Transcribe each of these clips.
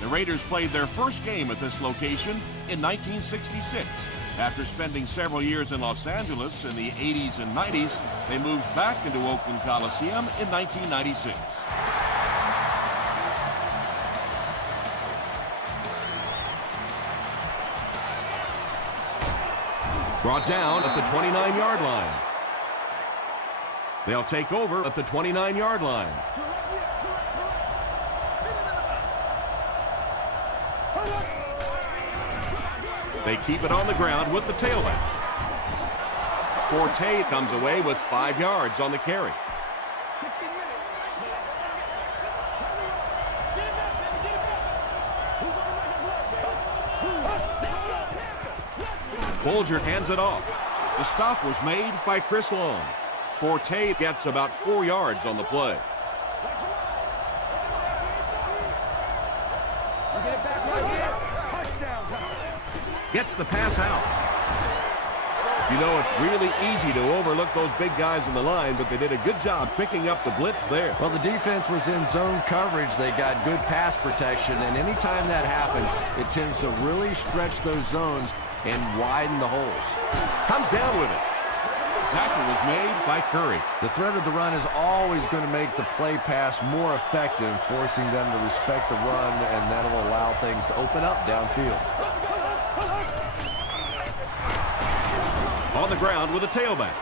The Raiders played their first game at this location in 1966. After spending several years in Los Angeles in the 80s and 90s, they moved back into Oakland Coliseum in 1996. Brought down at the 29-yard line. They'll take over at the 29-yard line. They keep it on the ground with the tailback. Forte comes away with 5 yards on the carry. Bolger hands it off. The stop was made by Chris Long. Forte gets about 4 yards on the play. Gets the pass out. You know, it's really easy to overlook those big guys in the line, but they did a good job picking up the blitz there. Well, the defense was in zone coverage. They got good pass protection, and anytime that happens, it tends to really stretch those zones and widen the holes. Comes down with it. Tackle was made by Curry. The threat of the run is always going to make the play pass more effective, forcing them to respect the run, and that will allow things to open up downfield. On the ground with a tailback.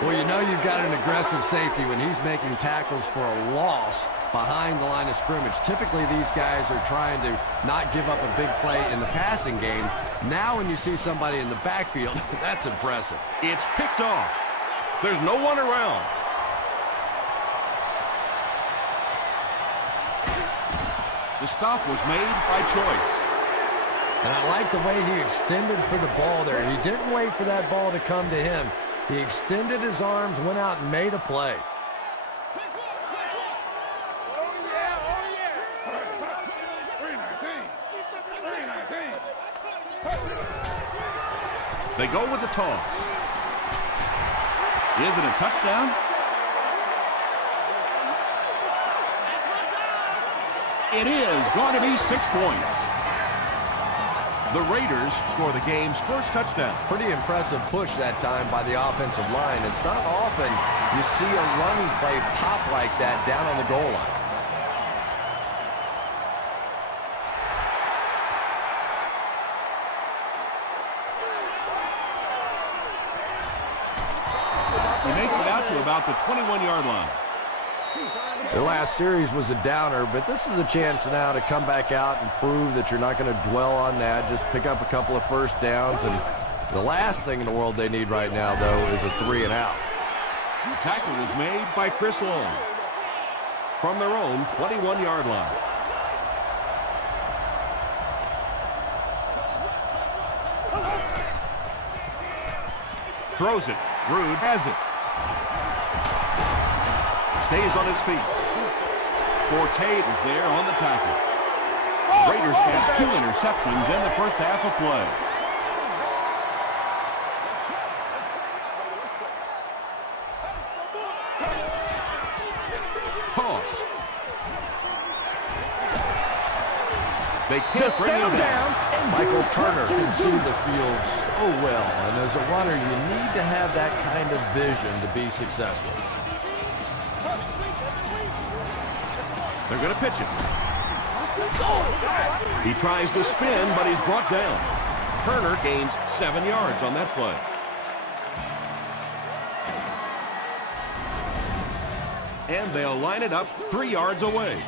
Well, you know you've got an aggressive safety when he's making tackles for a loss behind the line of scrimmage. Typically, these guys are trying to not give up a big play in the passing game. Now when you see somebody in the backfield, that's impressive. It's picked off. There's no one around. The stop was made by choice. And I like the way he extended for the ball there. He didn't wait for that ball to come to him. He extended his arms, went out and made a play. They go with the toss. Is it a touchdown? It is going to be 6 points. The Raiders score the game's first touchdown. Pretty impressive push that time by the offensive line. It's not often you see a running play pop like that down on the goal line. He makes it out to about the 21-yard line. Their last series was a downer, but this is a chance now to come back out and prove that you're not going to dwell on that. Just pick up a couple of first downs, and the last thing in the world they need right now, though, is a 3-and-out. The tackle was made by Chris Long from their own 21-yard line. Throws it. Rude has it. Stays on his feet. Forte is there on the tackle. Raiders had 2 interceptions in the first half of play. Toss. They can't bring him down. Michael Turner can see the field so well, and as a runner, you need to have that kind of vision to be successful. They're going to pitch it. He tries to spin, but he's brought down. Turner gains 7 yards on that play. And they'll line it up 3 yards away.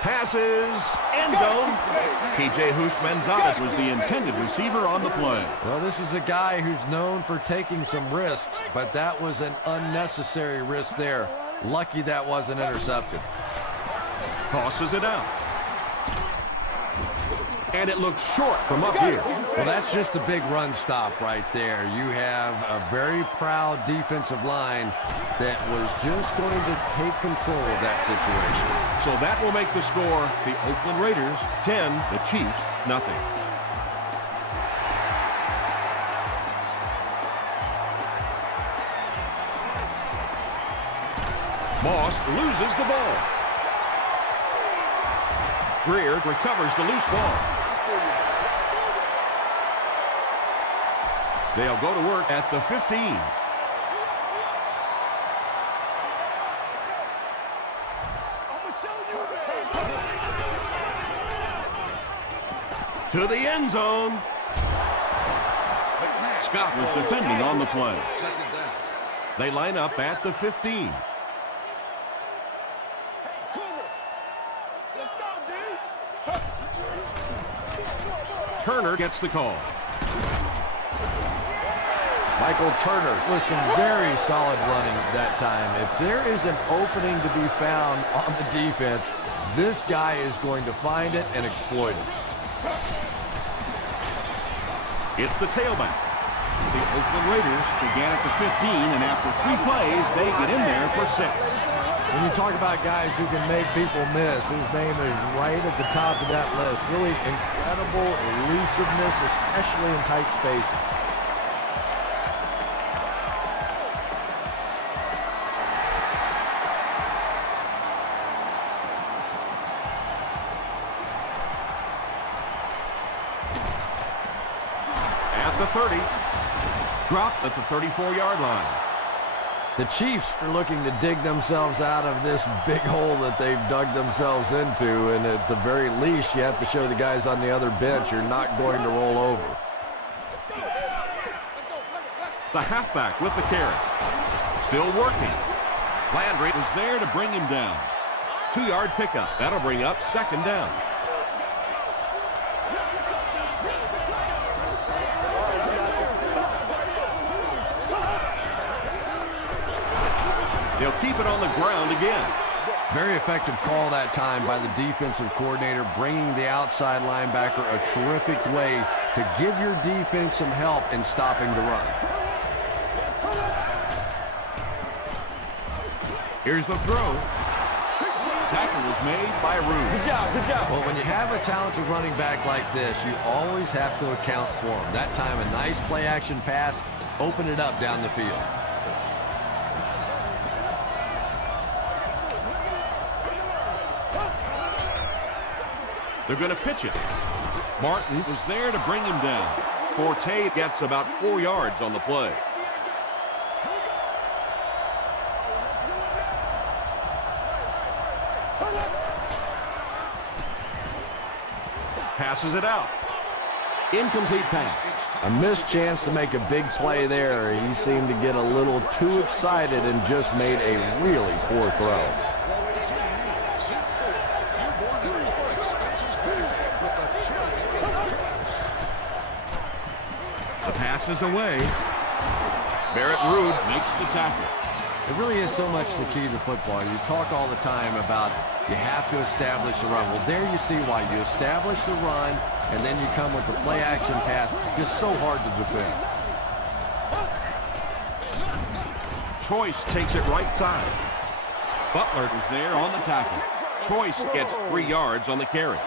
Passes, end zone. P.J. Houshmandzadeh was the intended receiver on the play. Well, this is a guy who's known for taking some risks, but that was an unnecessary risk there. Lucky that wasn't intercepted. Tosses it out. And it looks short from up here. Well, that's just a big run stop right there. You have a very proud defensive line that was just going to take control of that situation. So that will make the score the Oakland Raiders 10, the Chiefs 0. Moss loses the ball. Greer recovers the loose ball. They'll go to work at the 15. To the end zone. Scott was defending on the play. They line up at the 15. Turner gets the call. Michael Turner with some very solid running that time. If there is an opening to be found on the defense, this guy is going to find it and exploit it. It's the tailback. The Oakland Raiders began at the 15, and after 3 plays, they get in there for 6. When you talk about guys who can make people miss, his name is right at the top of that list. Really incredible elusiveness, especially in tight spaces. At the 30. Dropped at the 34-yard line. The Chiefs are looking to dig themselves out of this big hole that they've dug themselves into, and at the very least, you have to show the guys on the other bench you're not going to roll over. The halfback with the carry. Still working. Landry was there to bring him down. 2-yard pickup. That'll bring up 2nd down. They'll keep it on the ground again. Very effective call that time by the defensive coordinator, bringing the outside linebacker a terrific way to give your defense some help in stopping the run. Here's the throw. Tackle was made by Rude. Good job. Well, when you have a talented running back like this, you always have to account for him. That time, a nice play-action pass opened it up down the field. They're going to pitch it. Martin was there to bring him down. Forte gets about 4 yards on the play. Passes it out. Incomplete pass. A missed chance to make a big play there. He seemed to get a little too excited and just made a really poor throw. The pass is away. Barrett Rude makes the tackle. It really is so much the key to football. You talk all the time about you have to establish the run. Well, there you see why. You establish the run, and then you come with the play-action pass. It's just so hard to defend. Choice takes it right side. Butler is there on the tackle. Choice gets 3 yards on the carry.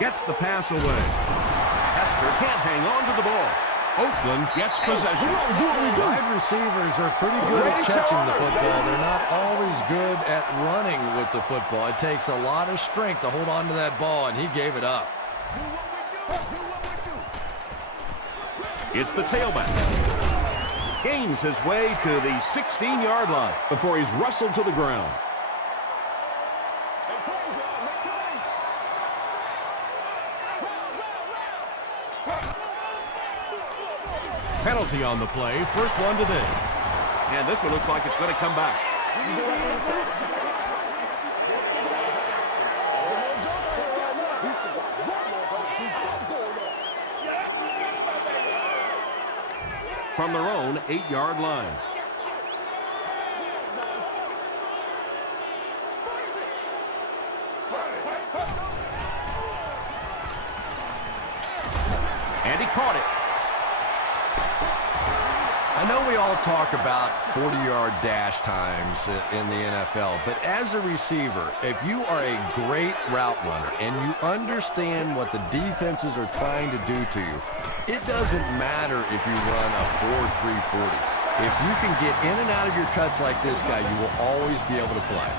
Gets the pass away. Hester can't hang on to the ball. Oakland gets possession. Wide receivers are pretty good at catching the football. They're not always good at running with the football. It takes a lot of strength to hold on to that ball, and he gave it up. It's the tailback. Gains his way to the 16-yard line before he's wrestled to the ground. Penalty on the play. First one today. And this one looks like it's going to come back. From their own 8-yard line. And he caught it. I know we all talk about 40-yard dash times in the NFL, but as a receiver, if you are a great route runner and you understand what the defenses are trying to do to you, it doesn't matter if you run a 4.340. If you can get in and out of your cuts like this guy, you will always be able to play.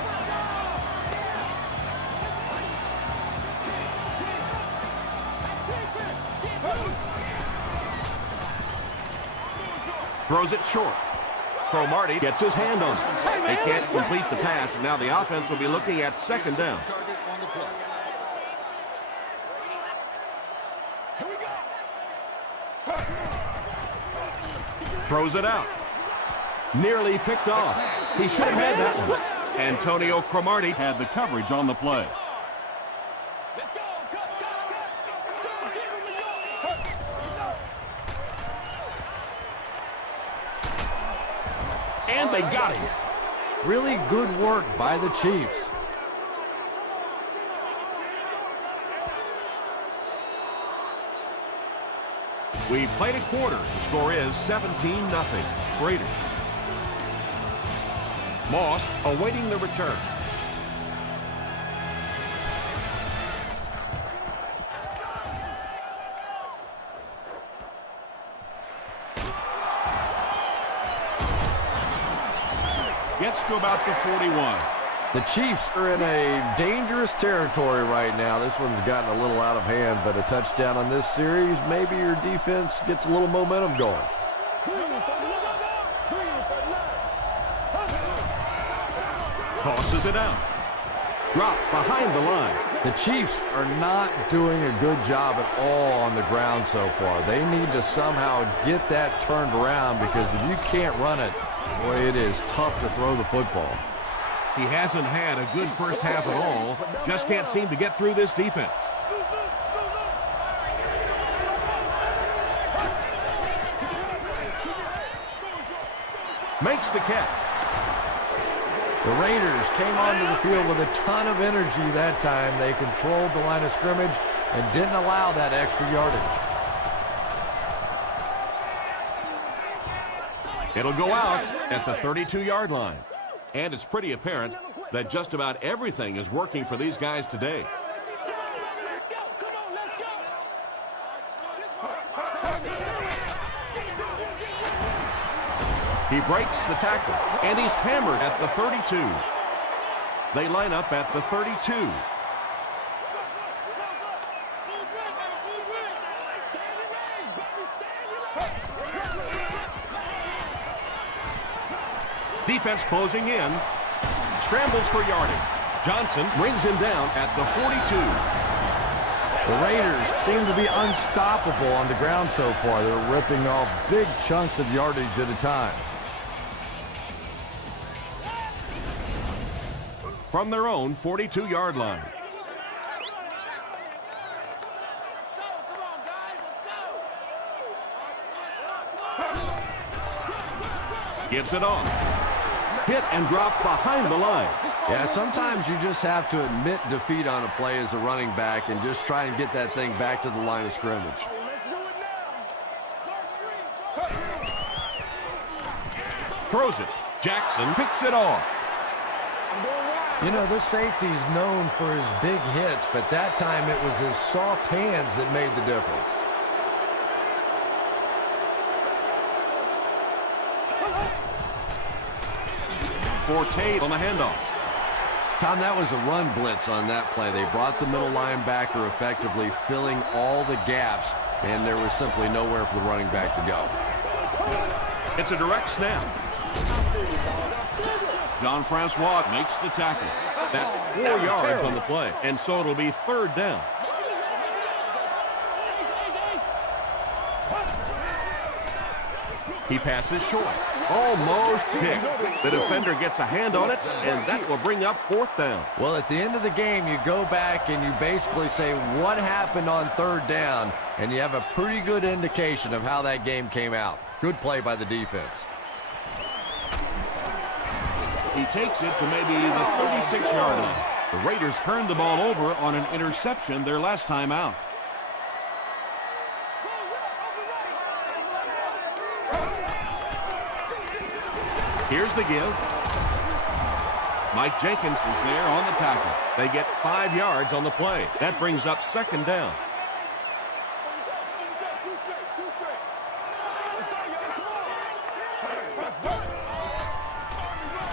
Throws it short. Cromartie gets his hand on it. They can't complete the pass, and now the offense will be looking at second down. Throws it out. Nearly picked off. He should have had that one. Antonio Cromartie had the coverage on the play. And they got him. Really good work by the Chiefs. We've played a quarter. The score is 17-0. Raiders. Moss awaiting the return. Gets to about the 41. The Chiefs are in a dangerous territory right now. This one's gotten a little out of hand, but a touchdown on this series, maybe your defense gets a little momentum going. Tosses it out. Dropped behind the line. The Chiefs are not doing a good job at all on the ground so far. They need to somehow get that turned around, because if you can't run it, boy, it is tough to throw the football. He hasn't had a good first half at all. Just can't seem to get through this defense. Makes the catch. The Raiders came onto the field with a ton of energy that time. They controlled the line of scrimmage and didn't allow that extra yardage. It'll go out at the 32-yard line. And it's pretty apparent that just about everything is working for these guys today. He breaks the tackle, and he's hammered at the 32. They line up at the 32. Defense closing in. Scrambles for yardage. Johnson brings him down at the 42. The Raiders seem to be unstoppable on the ground so far. They're ripping off big chunks of yardage at a time. From their own 42-yard line. Gives it on. Hit and drop behind the line. Yeah, sometimes you just have to admit defeat on a play as a running back and just try and get that thing back to the line of scrimmage. Throws it. Jackson picks it off. You know, this safety is known for his big hits, but that time it was his soft hands that made the difference. Forte on the handoff. Tom, that was a run blitz on that play. They brought the middle linebacker effectively, filling all the gaps, and there was simply nowhere for the running back to go. It's a direct snap. Jean-Francois makes the tackle. That's 4 yards on the play, and so it'll be third down. He passes short. Almost picked. The defender gets a hand on it, and that will bring up fourth down. Well, at the end of the game, you go back and you basically say what happened on third down, and you have a pretty good indication of how that game came out. Good play by the defense. He takes it to maybe the 36-yard line. The Raiders turned the ball over on an interception their last time out. Here's the give. Mike Jenkins was there on the tackle. They get 5 yards on the play. That brings up second down.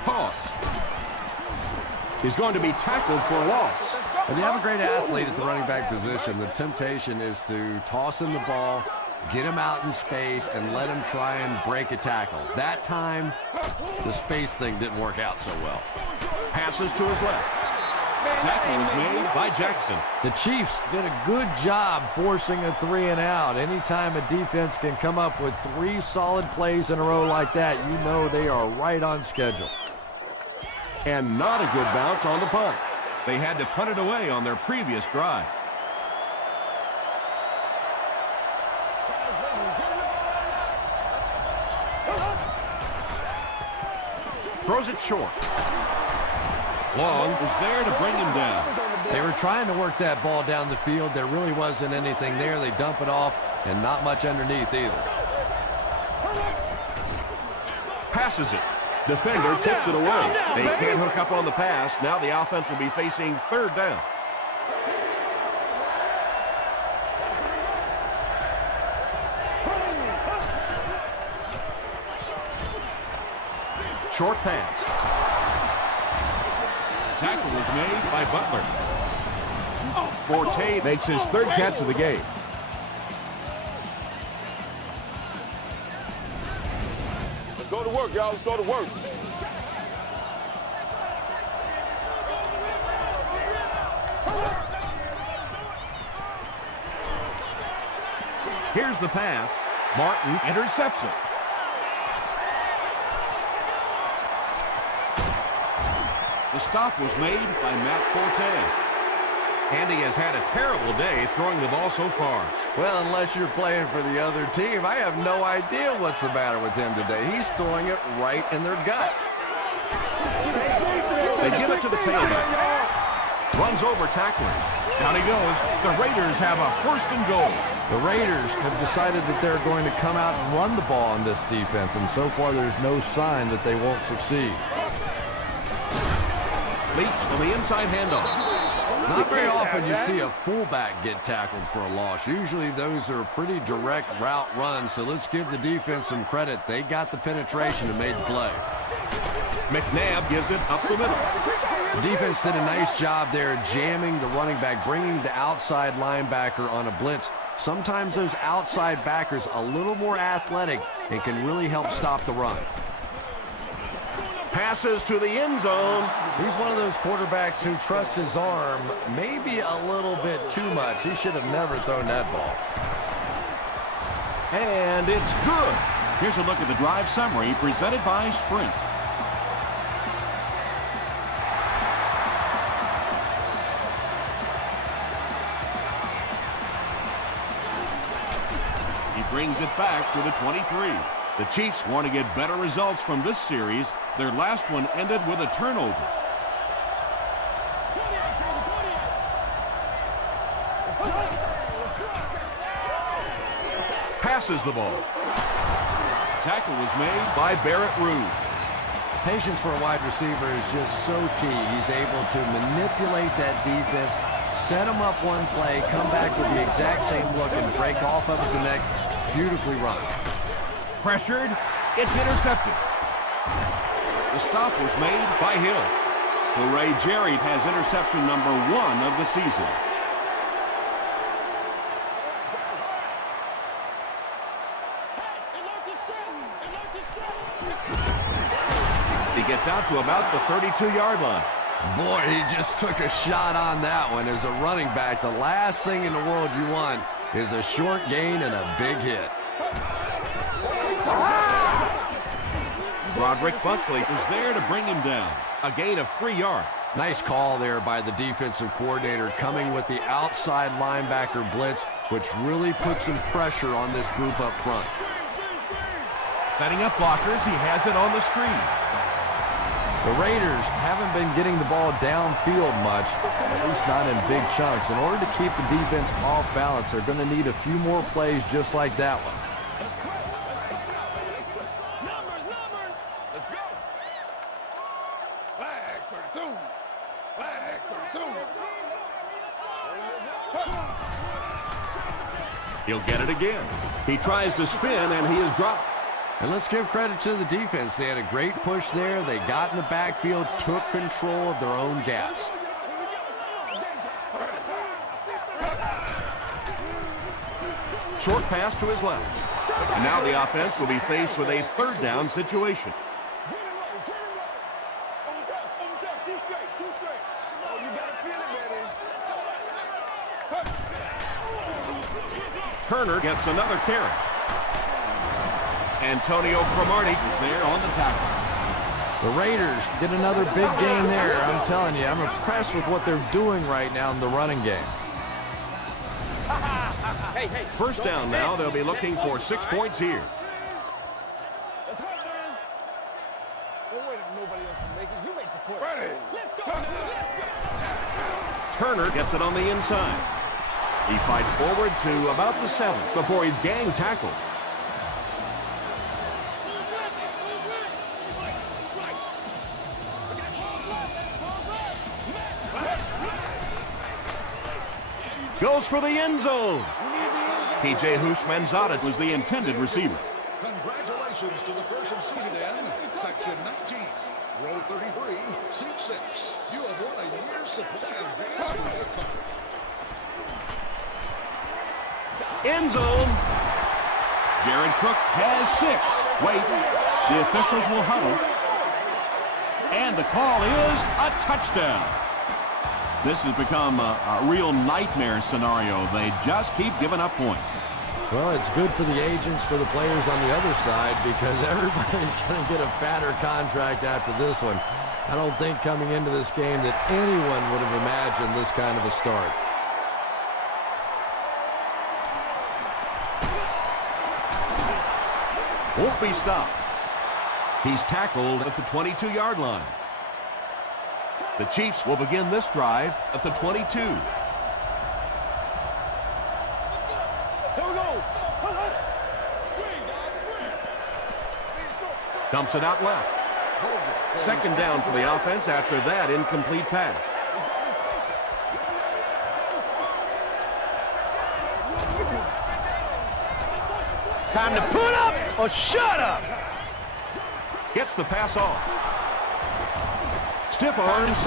Toss. He's going to be tackled for a loss. When you have a great athlete at the running back position, the temptation is to toss him the ball, get him out in space, and let him try and break a tackle. That time, the space thing didn't work out so well. Passes to his left. Tackle was made by Jackson. The Chiefs did a good job forcing a 3-and-out. Anytime a defense can come up with 3 solid plays in a row like that, you know they are right on schedule. And not a good bounce on the punt. They had to punt it away on their previous drive. Throws it short. Long was there to bring him down. They were trying to work that ball down the field. There really wasn't anything there. They dump it off, and not much underneath either. Passes it. Defender tips it away. They can't hook up on the pass. Now the offense will be facing third down. Short pass. Tackle was made by Butler. Forte makes his 3rd catch of the game. Let's go to work, y'all. Let's go to work. Here's the pass. Martin intercepts it. The stop was made by Matt Forte. And he has had a terrible day throwing the ball so far. Well, unless you're playing for the other team, I have no idea what's the matter with him today. He's throwing it right in their gut. They give it to the tailback. Runs over tackling. Down he goes. The Raiders have a 1st and goal. The Raiders have decided that they're going to come out and run the ball on this defense, and so far there's no sign that they won't succeed. Leach on the inside handoff. It's not very often you see a fullback get tackled for a loss. Usually those are pretty direct route runs, so let's give the defense some credit. They got the penetration and made the play. McNabb gives it up the middle. The defense did a nice job there jamming the running back, bringing the outside linebacker on a blitz. Sometimes those outside backers a little more athletic and can really help stop the run. Passes to the end zone. He's one of those quarterbacks who trusts his arm maybe a little bit too much. He should have never thrown that ball. And it's good. Here's a look at the drive summary presented by Sprint. He brings it back to the 23. The Chiefs want to get better results from this series. Their last one ended with a turnover. Passes the ball. Tackle was made by Barrett Ruud. Patience for a wide receiver is just so key. He's able to manipulate that defense, set them up one play, come back with the exact same look, and break off of it the next. Beautifully run. Pressured. It's intercepted. The stop was made by Hill. Hooray, Jerry has interception number 1 of the season. He gets out to about the 32-yard line. Boy, he just took a shot on that one. As a running back, the last thing in the world you want is a short gain and a big hit. Roderick Buckley was there to bring him down. A gain of 3 yards. Nice call there by the defensive coordinator, coming with the outside linebacker blitz, which really put some pressure on this group up front. Setting up blockers, he has it on the screen. The Raiders haven't been getting the ball downfield much, at least not in big chunks. In order to keep the defense off balance, they're going to need a few more plays just like that one. He'll get it again. He tries to spin, and he is dropped. And let's give credit to the defense. They had a great push there. They got in the backfield, took control of their own gaps. Short pass to his left. And now the offense will be faced with a third down situation. Turner gets another carry. Antonio Cromartie is there on the tackle. The Raiders get another big gain there. I'm telling you, I'm impressed with what they're doing right now in the running game. First down now. They'll be looking for 6 points here. Turner gets it on the inside. He fights forward to about the 7 before he's gang tackled. Goes for the end zone. P.J. Houshmandzadeh was the intended receiver. Congratulations to the person seated in Section 19, Row 33, Seat 6. You have won a year's supply of basketball cards. End zone. Jared Cook has 6. Wait, the officials will huddle. And the call is a touchdown. This has become a real nightmare scenario. They just keep giving up points. Well, it's good for the agents, for the players on the other side, because everybody's going to get a fatter contract after this one. I don't think coming into this game that anyone would have imagined this kind of a start. Won't be stopped. He's tackled at the 22-yard line. The Chiefs will begin this drive at the 22. Here we go. Dumps it out left. Second down for the offense after that incomplete pass. Time to put up or shut up. Gets the pass off. Stiff arms,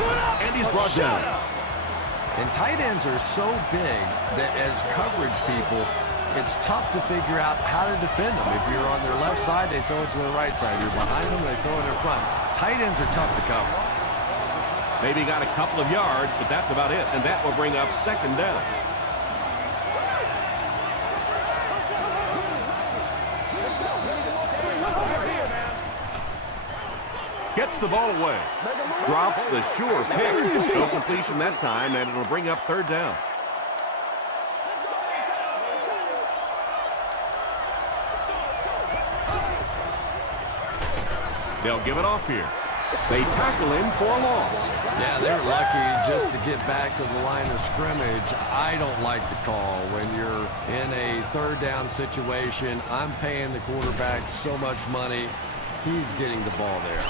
and he's brought down. And tight ends are so big that as coverage people, it's tough to figure out how to defend them. If you're on their left side, they throw it to the right side. You're behind them, they throw it in front. Tight ends are tough to cover. Maybe got a couple of yards, but that's about it. And that will bring up second down. Gets the ball away. Drops the sure pick. No completion that time, and it'll bring up third down. They'll give it off here. They tackle him for a loss. Yeah, they're lucky just to get back to the line of scrimmage. I don't like the call when you're in a third down situation. I'm paying the quarterback so much money. He's getting the ball there.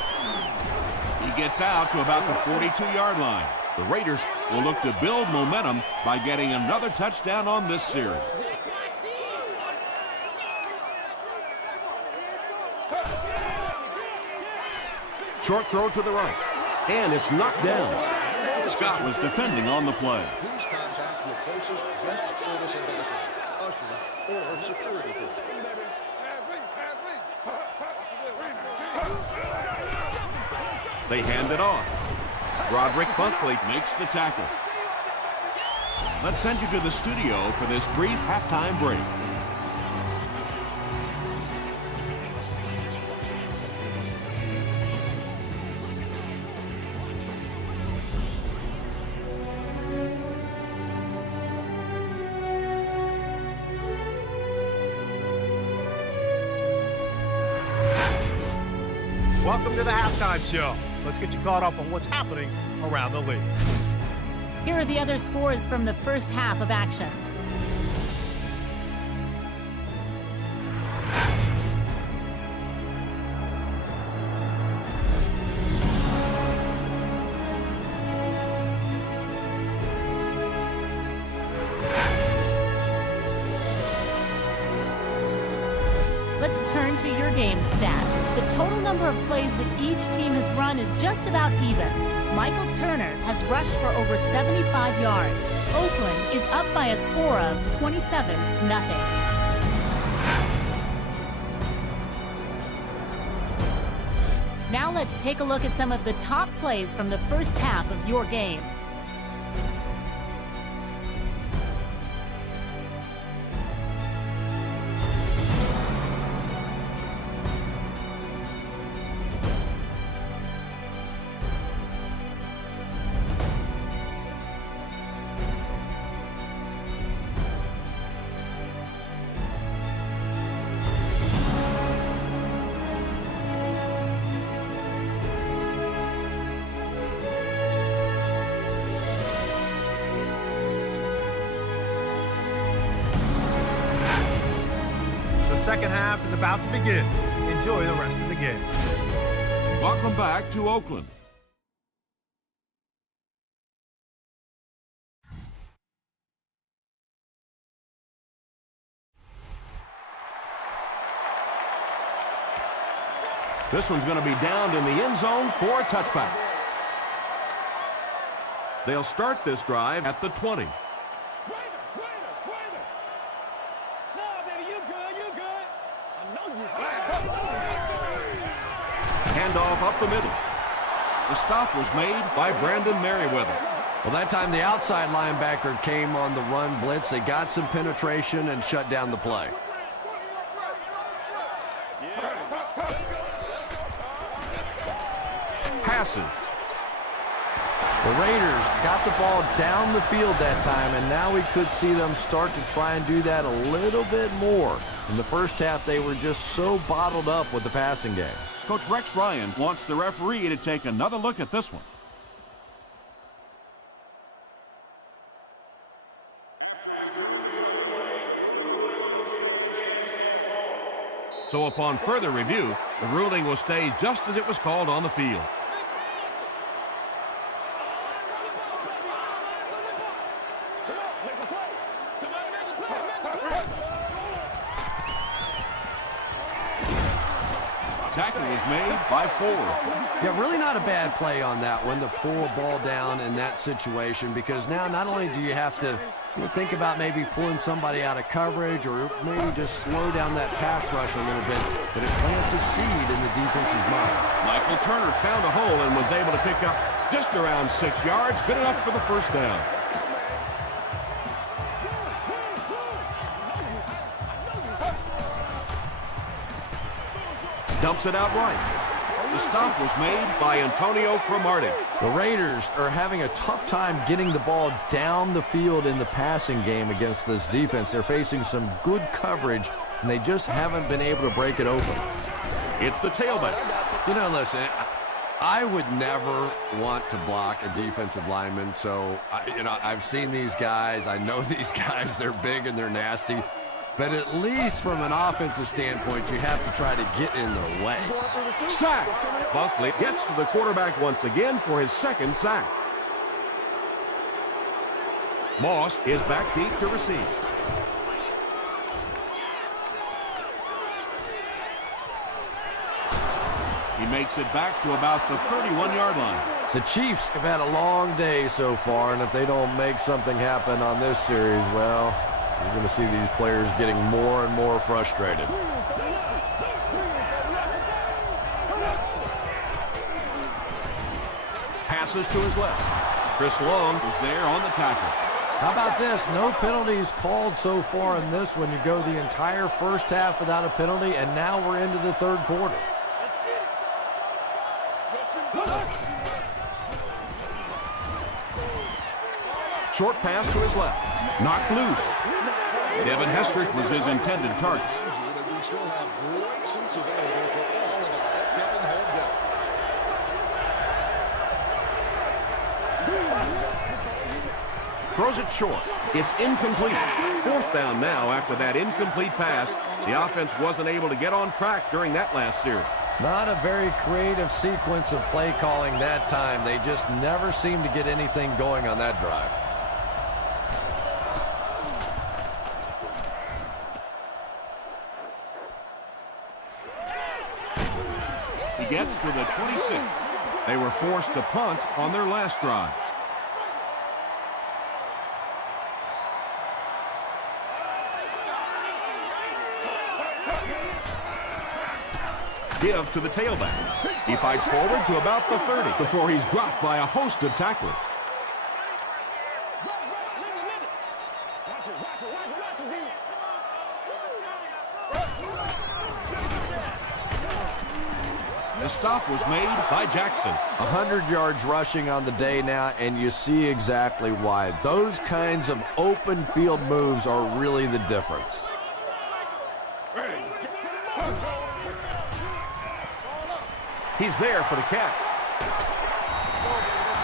He gets out to about the 42-yard line. The Raiders will look to build momentum by getting another touchdown on this series. Short throw to the right, and it's knocked down. Scott was defending on the play. Please contact your closest guest service ambassador, usher, or security person. They hand it off. Broderick Bunkley makes the tackle. Let's send you to the studio for this brief halftime break. Welcome to the halftime show. Let's get you caught up on what's happening around the league. Here are the other scores from the first half of action. Let's turn to your game stats. The total number of plays that each team has run is just about even. Michael Turner has rushed for over 75 yards. Oakland is up by a score of 27-0. Now let's take a look at some of the top plays from the first half of your game. The second half is about to begin. Enjoy the rest of the game. Welcome back to Oakland. This one's going to be downed in the end zone for a touchback. They'll start this drive at the 20. Handoff up the middle. The stop was made by Brandon Merriweather. Well, that time the outside linebacker came on the run blitz. They got some penetration and shut down the play. Passes. The Raiders got the ball down the field that time, and now we could see them start to try and do that a little bit more. In the first half, they were just so bottled up with the passing game. Coach Rex Ryan wants the referee to take another look at this one. So upon further review, the ruling will stay just as it was called on the field. Tackle was made by Ford. Yeah, really not a bad play on that one to pull a ball down in that situation, because now not only do you have to think about maybe pulling somebody out of coverage or maybe just slow down that pass rush a little bit, but it plants a seed in the defense's mind. Michael Turner found a hole and was able to pick up just around 6 yards, good enough for the first down. Dumps it out right. The stop was made by Antonio Cromartie. The Raiders are having a tough time getting the ball down the field in the passing game against this defense. They're facing some good coverage, and they just haven't been able to break it open. It's the tailback. You know, listen, I would never want to block a defensive lineman, so, I've seen these guys. I know these guys. They're big and they're nasty. But at least from an offensive standpoint, you have to try to get in their way. Sacked. Bunkley gets to the quarterback once again for his second sack. Moss is back deep to receive. He makes it back to about the 31-yard line. The Chiefs have had a long day so far, and if they don't make something happen on this series, well, you're going to see these players getting more and more frustrated. Passes to his left. Chris Long is there on the tackle. How about this? No penalties called so far in this one. You go the entire first half without a penalty, and now we're into the third quarter. Short pass to his left. Knocked loose. Devin Hestrick was his intended target. We still have great seats available for all of our upcoming home games. Throws it short. It's incomplete. Fourth down now after that incomplete pass. The offense wasn't able to get on track during that last series. Not a very creative sequence of play calling that time. They just never seemed to get anything going on that drive. He gets to the 26. They were forced to punt on their last drive. Give to the tailback. He fights forward to about the 30 before he's dropped by a host of tacklers. The stop was made by Jackson. 100 yards rushing on the day now, and you see exactly why. Those kinds of open field moves are really the difference. He's there for the catch.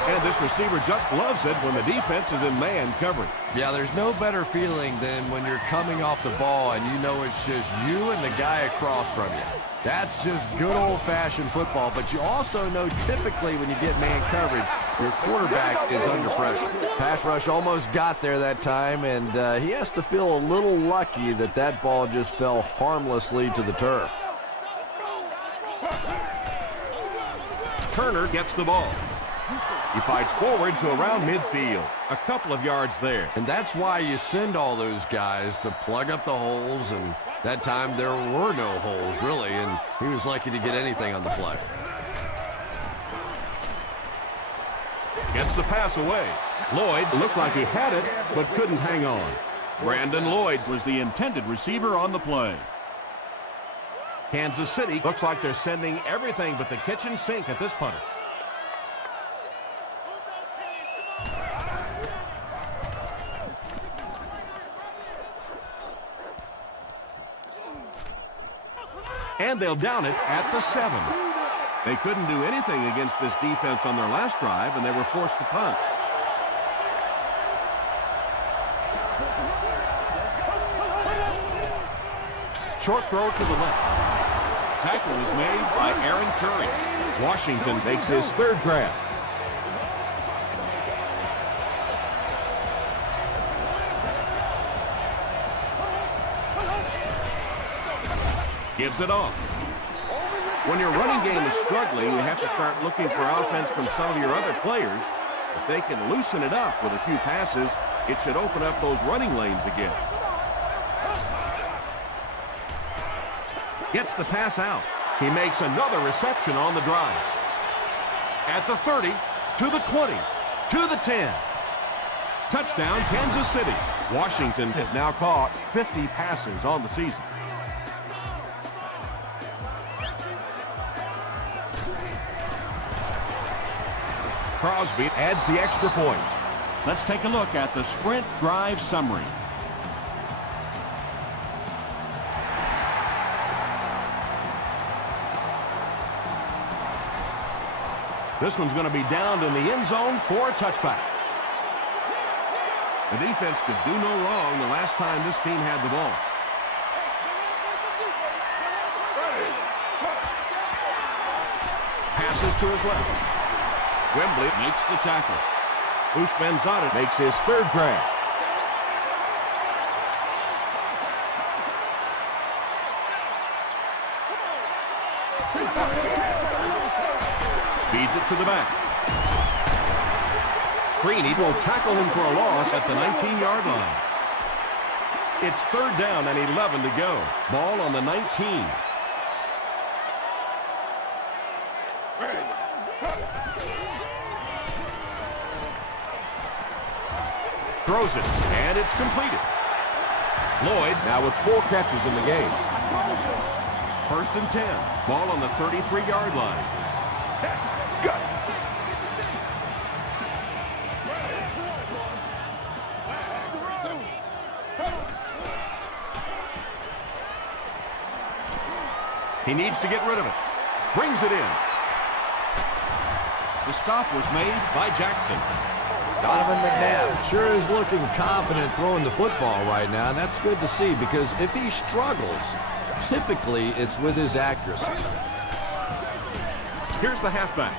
And this receiver just loves it when the defense is in man coverage. Yeah, there's no better feeling than when you're coming off the ball and you know it's just you and the guy across from you. That's just good old-fashioned football, but you also know typically when you get man coverage, your quarterback is under pressure. Pass rush almost got there that time, and he has to feel a little lucky that that ball just fell harmlessly to the turf. Turner gets the ball. He fights forward to around midfield. A couple of yards there. And that's why you send all those guys to plug up the holes, and that time there were no holes, really, and he was lucky to get anything on the play. Gets the pass away. Lloyd looked like he had it, but couldn't hang on. Brandon Lloyd was the intended receiver on the play. Kansas City looks like they're sending everything but the kitchen sink at this punter. And they'll down it at the 7. They couldn't do anything against this defense on their last drive, and they were forced to punt. Short throw to the left. Tackle was made by Aaron Curry. Washington makes his third grab. Gives it off. When your running game is struggling, you have to start looking for offense from some of your other players. If they can loosen it up with a few passes, it should open up those running lanes again. Gets the pass out. He makes another reception on the drive. At the 30, to the 20, to the 10. Touchdown, Kansas City. Washington has now caught 50 passes on the season. Crosby adds the extra point. Let's take a look at the sprint drive summary. This one's going to be downed in the end zone for a touchback. The defense could do no wrong the last time this team had the ball. Passes to his left. Wembley makes the tackle. Ushmanzadeh makes his third grab. Feeds it to the back. Freeney will tackle him for a loss at the 19-yard line. It's third down and 11 to go. Ball on the 19. Throws it, and it's completed. Lloyd now with 4 catches in the game. First and 10. Ball on the 33-yard line. Got it. He needs to get rid of it. Brings it in. The stop was made by Jackson. Donovan McNabb sure is looking confident throwing the football right now, and that's good to see because if he struggles, typically it's with his accuracy. Here's the halfback.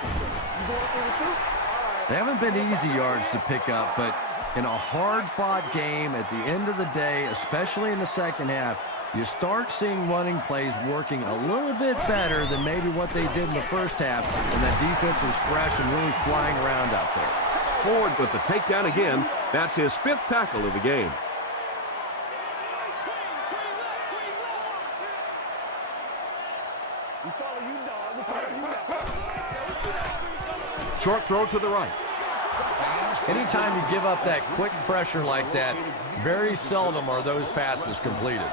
They haven't been easy yards to pick up, but in a hard-fought game at the end of the day, especially in the second half, you start seeing running plays working a little bit better than maybe what they did in the first half, and that defense was fresh and really flying around out there. Ford with the takedown again. That's his 5th tackle of the game. We follow you, dog. We follow you, dog. Short throw to the right. Anytime you give up that quick pressure like that, very seldom are those passes completed.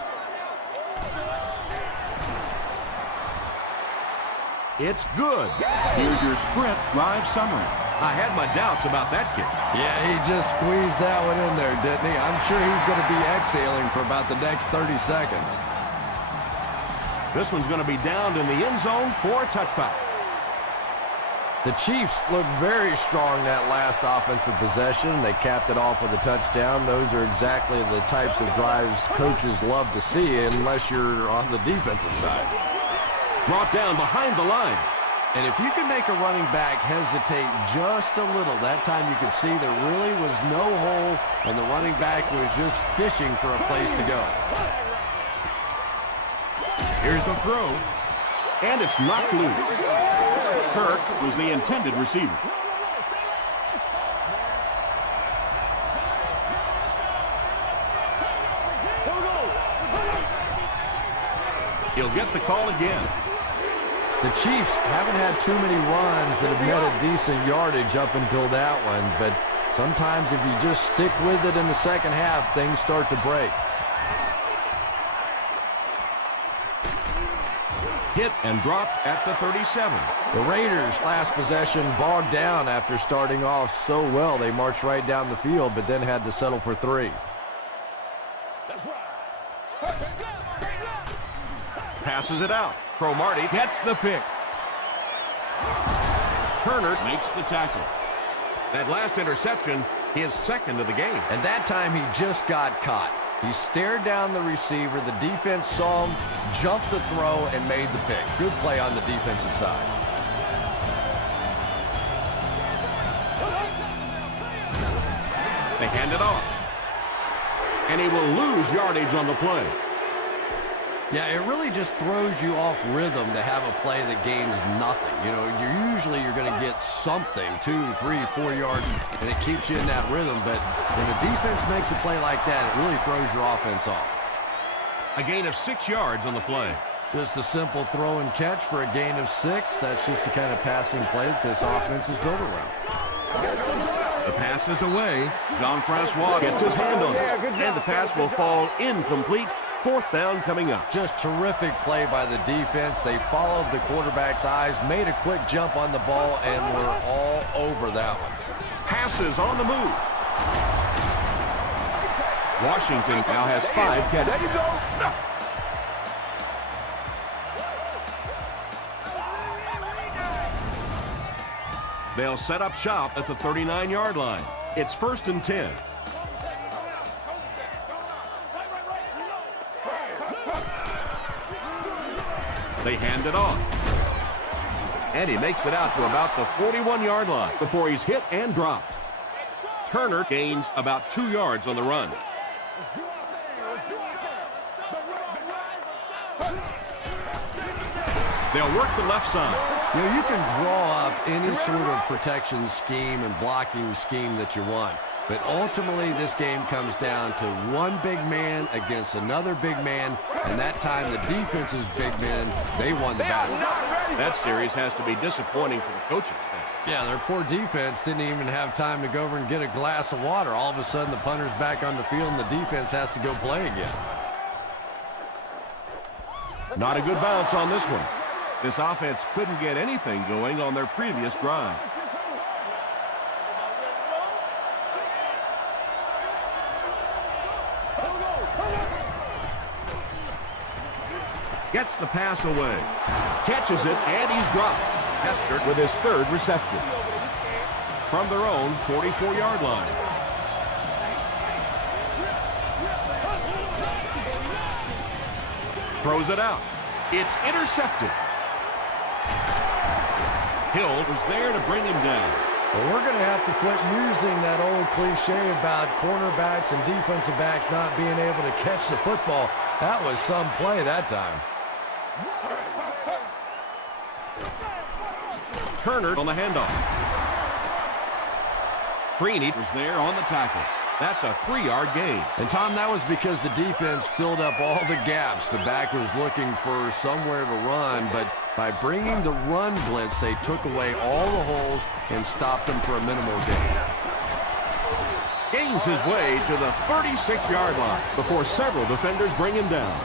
It's good. Here's your sprint drive summary. I had my doubts about that kick. Yeah, he just squeezed that one in there, didn't he? I'm sure he's going to be exhaling for about the next 30 seconds. This one's going to be downed in the end zone for a touchback. The Chiefs looked very strong that last offensive possession. They capped it off with a touchdown. Those are exactly the types of drives coaches love to see unless you're on the defensive side. Brought down behind the line. And if you can make a running back hesitate just a little, that time you could see there really was no hole and the running back was just fishing for a place to go. Here's the throw. And it's knocked loose. Kirk was the intended receiver. He'll get the call again. The Chiefs haven't had too many runs that have met a decent yardage up until that one, but sometimes if you just stick with it in the second half, things start to break. Hit and dropped at the 37. The Raiders' last possession bogged down after starting off so well. They marched right down the field, but then had to settle for 3. Passes it out. Cromartie gets the pick. Turner makes the tackle. That last interception, his 2nd of the game. And that time he just got caught. He stared down the receiver. The defense saw him, jumped the throw, and made the pick. Good play on the defensive side. They hand it off. And he will lose yardage on the play. Yeah, it really just throws you off rhythm to have a play that gains nothing. You know, you're going to get something, 2, 3, 4 yards, and it keeps you in that rhythm. But when the defense makes a play like that, it really throws your offense off. A gain of 6 yards on the play. Just a simple throw and catch for a gain of 6. That's just the kind of passing play that this offense is built around. The pass is away. Jean-Francois gets his hand on it. And the pass will fall incomplete. 4th down coming up. Just terrific play by the defense. They followed the quarterback's eyes, made a quick jump on the ball, and were all over that one. Passes on the move. Washington now has 5 catches. There you go. They'll set up shop at the 39-yard line. It's 1st and 10. They hand it off. And he makes it out to about the 41-yard line before he's hit and dropped. Turner gains about 2 yards on the run. They'll work the left side. You know, you can draw up any sort of protection scheme and blocking scheme that you want. But ultimately, this game comes down to one big man against another big man, and that time the defense's big men, they won the battle. That series has to be disappointing for the coaching staff. Yeah, their poor defense didn't even have time to go over and get a glass of water. All of a sudden, the punter's back on the field, and the defense has to go play again. Not a good bounce on this one. This offense couldn't get anything going on their previous drive. Gets the pass away. Catches it, and he's dropped. Hester with his 3rd reception. From their own 44-yard line. Throws it out. It's intercepted. Hill was there to bring him down. Well, we're going to have to quit using that old cliche about cornerbacks and defensive backs not being able to catch the football. That was some play that time. Turner on the handoff. Freeney was there on the tackle. That's a 3-yard gain. And, Tom, that was because the defense filled up all the gaps. The back was looking for somewhere to run, but by bringing the run blitz, they took away all the holes and stopped them for a minimal gain. Gains his way to the 36-yard line before several defenders bring him down.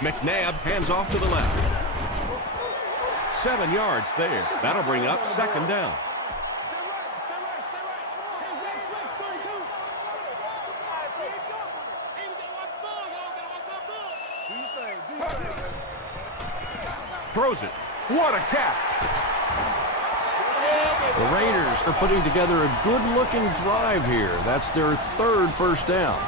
McNabb hands off to the left. 7 yards there. That'll bring up second down. Throws it. What a catch! The Raiders are putting together a good-looking drive here. That's their 3rd first down.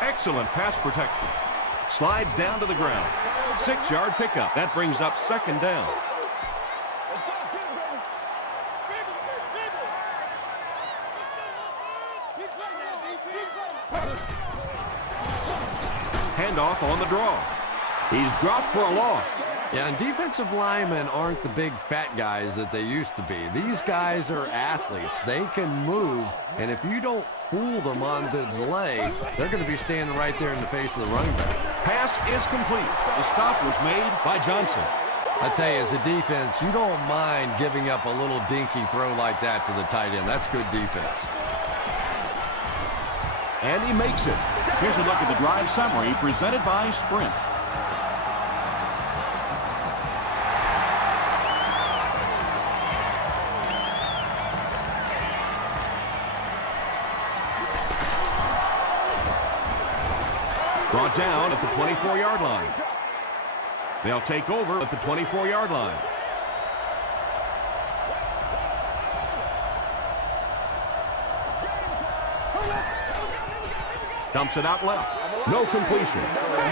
Excellent pass protection. Slides down to the ground. 6-yard pickup. That brings up second down. Handoff on the draw. He's dropped for a loss. Yeah, and defensive linemen aren't the big fat guys that they used to be. These guys are athletes. They can move, and if you don't fool them on the delay, they're going to be standing right there in the face of the running back. Pass is complete. The stop was made by Johnson. I tell you, as a defense, you don't mind giving up a little dinky throw like that to the tight end. That's good defense. And he makes it. Here's a look at the drive summary presented by Sprint. Brought down at the 24-yard line. They'll take over at the 24-yard line. Dumps it out left. No completion.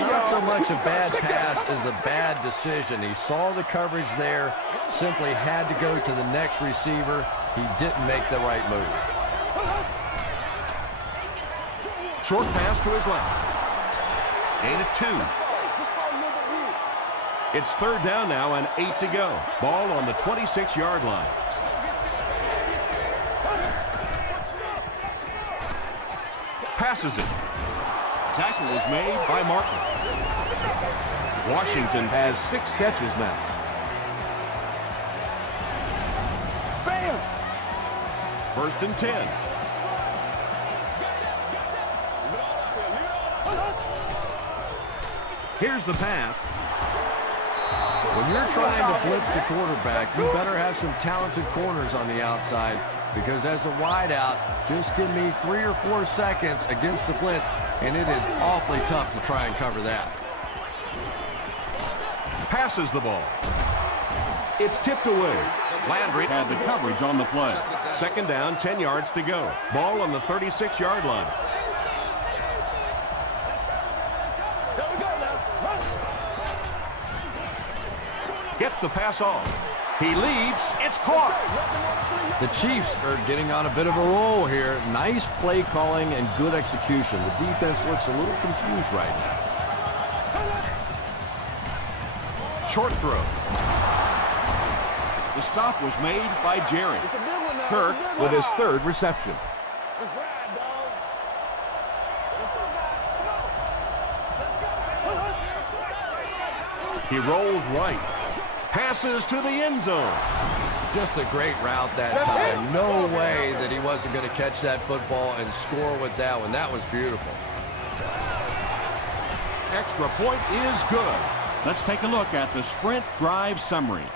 Not so much a bad pass as a bad decision. He saw the coverage there, simply had to go to the next receiver. He didn't make the right move. Short pass to his left. Gain of 2. It's 3rd down now and 8 to go. Ball on the 26-yard line. Passes it. Tackle is made by Martin. Washington has 6 catches now. Bam! 1st and 10. Here's the pass. When you're trying to blitz the quarterback, you better have some talented corners on the outside, because as a wideout, just give me 3 or 4 seconds against the blitz, and it is awfully tough to try and cover that. Passes the ball. It's tipped away. Landry had the coverage on the play. 2nd down, 10 yards to go. Ball on the 36-yard line. Gets the pass off. He leaps. It's caught. The Chiefs are getting on a bit of a roll here. Nice play calling and good execution. The defense looks a little confused right now. Short throw. The stop was made by Jerry. Kirk with his 3rd reception. He rolls right. Passes to the end zone. Just a great route that time. No way that he wasn't going to catch that football and score with that one. That was beautiful. Extra point is good. Let's take a look at the Sprint drive summary.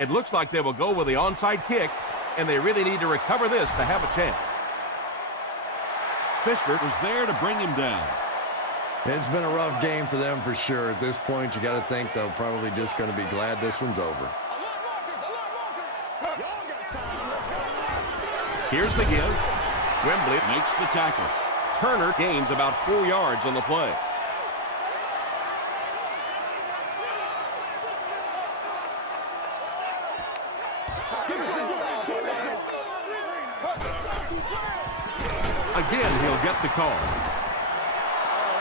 It looks like they will go with the onside kick, and they really need to recover this to have a chance. Fisher was there to bring him down. It's been a rough game for them for sure. At this point, you got to think they're probably just going to be glad this one's over. Here's the give. Wembley makes the tackle. Turner gains about 4 yards on the play. Again, he'll get the call.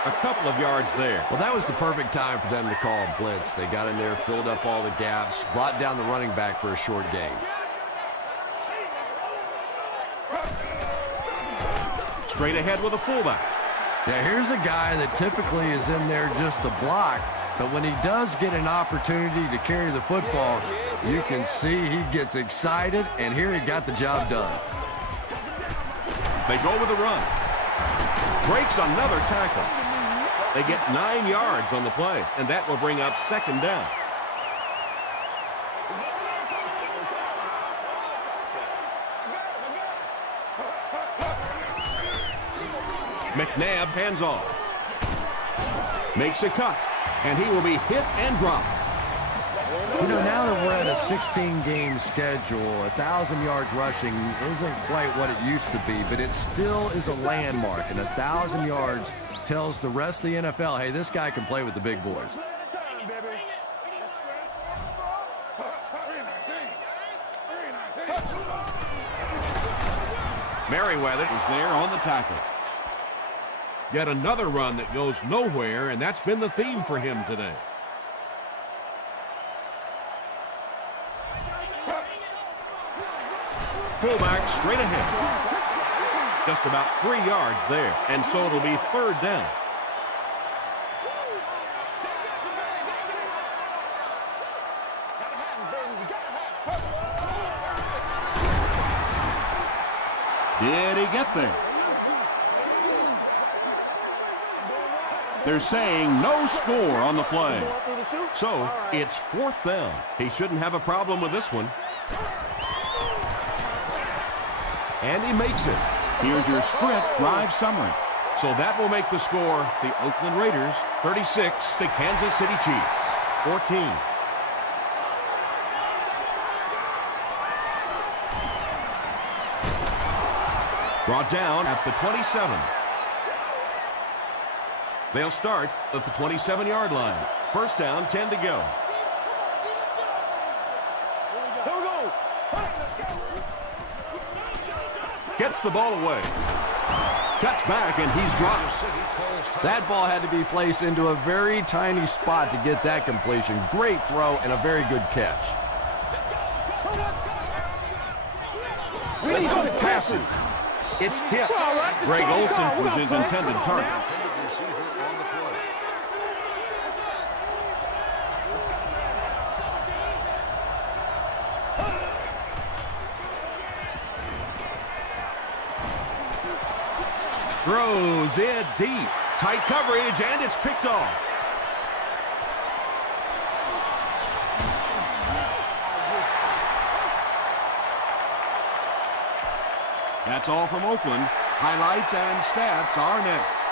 A couple of yards there. Well, that was the perfect time for them to call a blitz. They got in there, filled up all the gaps, brought down the running back for a short gain. Straight ahead with a fullback. Now, here's a guy that typically is in there just to block, but when he does get an opportunity to carry the football, you can see he gets excited, and here he got the job done. They go with a run. Breaks another tackle. They get 9 yards on the play, and that will bring up second down. McNabb hands off. Makes a cut, and he will be hit and dropped. You know, now that we're at a 16-game schedule, 1,000 yards rushing isn't quite what it used to be, but it still is a landmark, and 1,000 yards tells the rest of the NFL, hey, this guy can play with the big boys. Merriweather is there on the tackle. Yet another run that goes nowhere, and that's been the theme for him today. Fullback straight ahead. Just about 3 yards there, and so it'll be third down. Did he get there? They're saying no score on the play. So it's fourth down. He shouldn't have a problem with this one. And he makes it. Here's your sprint drive summary. So that will make the score the Oakland Raiders 36, the Kansas City Chiefs 14. Brought down at the 27. They'll start at the 27-yard line. First down, 10 to go. Gets the ball away. Cuts back, and he's dropped. That ball had to be placed into a very tiny spot to get that completion. Great throw and a very good catch. Passing. It's tipped. Greg Olsen was his intended target. Throws it deep. Tight coverage, and it's picked off. That's all from Oakland. Highlights and stats are next.